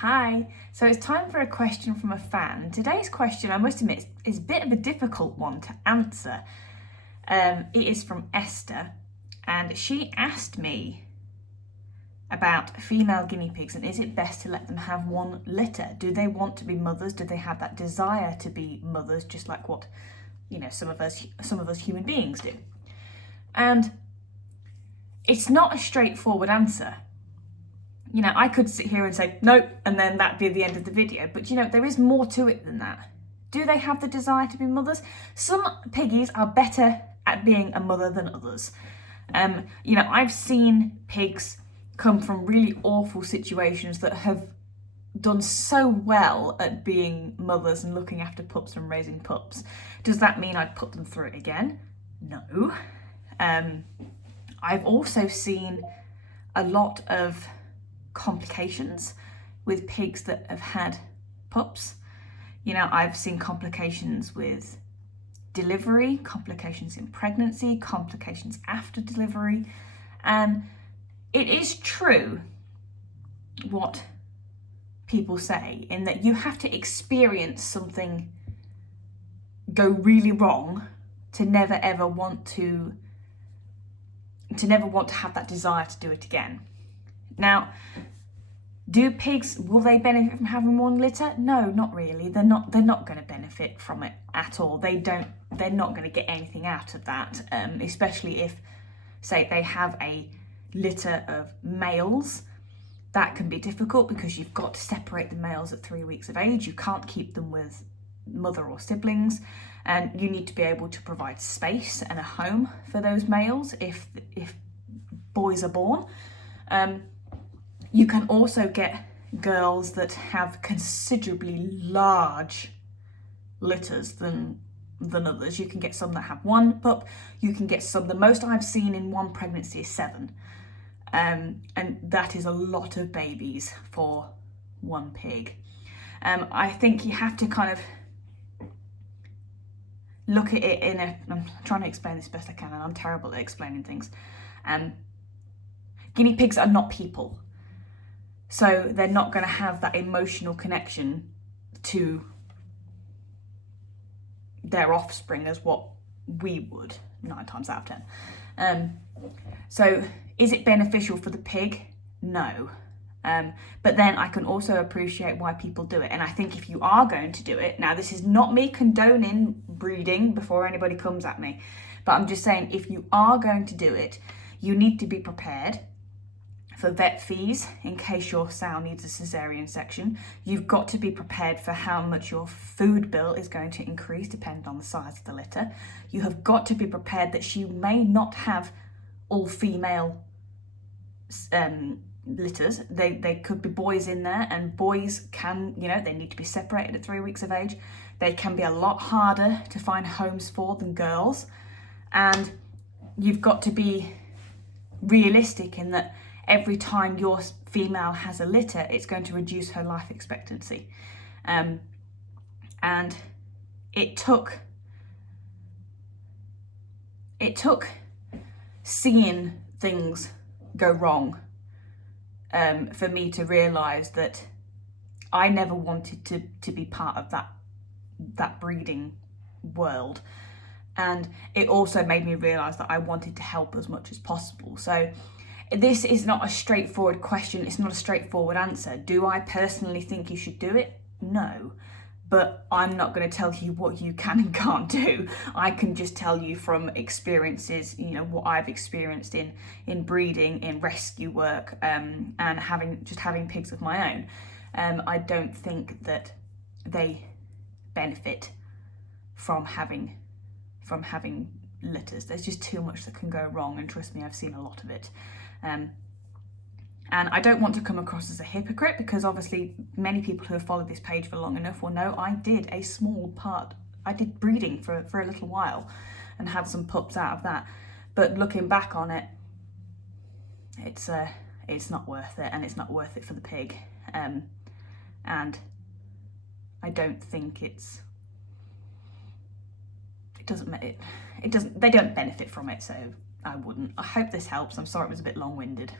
Hi, so it's time for a question from a fan. Today's question, I must admit, is a bit of a difficult one to answer. It is from Esther, and she asked me about female guinea pigs and is it best to let them have one litter? Do they want to be mothers? Do they have that desire to be mothers, just like what, some of us human beings do? And it's not a straightforward answer. I could sit here and say, nope, and then that'd be the end of the video. But there is more to it than that. Do they have the desire to be mothers? Some piggies are better at being a mother than others. I've seen pigs come from really awful situations that have done so well at being mothers and looking after pups and raising pups. Does that mean I'd put them through it again? No. I've also seen a lot of complications with pigs that have had pups. I've seen complications with delivery, complications in pregnancy, complications after delivery, and it is true what people say in that you have to experience something go really wrong to never ever want to have that desire to do it again. Now, will they benefit from having one litter? No, not really. They're not going to benefit from it at all. They're not going to get anything out of that, especially if, say, they have a litter of males. That can be difficult because you've got to separate the males at 3 weeks of age. You can't keep them with mother or siblings, and you need to be able to provide space and a home for those males if boys are born. You can also get girls that have considerably large litters than others. You can get some that have one pup. You can get some, the most I've seen in one pregnancy is 7. And that is a lot of babies for one pig. I think you have to kind of look at it I'm trying to explain this best I can, and I'm terrible at explaining things. Guinea pigs are not people. So they're not going to have that emotional connection to their offspring as what we would 9 times out of 10. So is it beneficial for the pig? No. But then I can also appreciate why people do it. And I think if you are going to do it, now this is not me condoning breeding before anybody comes at me, but I'm just saying if you are going to do it, you need to be prepared for vet fees in case your sow needs a cesarean section. You've got to be prepared for how much your food bill is going to increase depending on the size of the litter. You have got to be prepared that she may not have all female litters. They could be boys in there, and boys can, they need to be separated at 3 weeks of age. They can be a lot harder to find homes for than girls. And you've got to be realistic in that every time your female has a litter, it's going to reduce her life expectancy. And it took seeing things go wrong for me to realise that I never wanted to be part of that breeding world. And it also made me realise that I wanted to help as much as possible. So this is not a straightforward question. It's not a straightforward answer. Do I personally think you should do it? No. But I'm not going to tell you what you can and can't do. I can just tell you from experiences, what I've experienced in breeding, in rescue work, and having pigs of my own. I don't think that they benefit from having litters. There's just too much that can go wrong, and trust me, I've seen a lot of it. And I don't want to come across as a hypocrite, because obviously many people who have followed this page for long enough will know I did a small part. I did breeding for a little while and had some pups out of that. But looking back on it, it's not worth it, and it's not worth it for the pig. And I don't think they don't benefit from it, so I wouldn't. I hope this helps. I'm sorry it was a bit long-winded.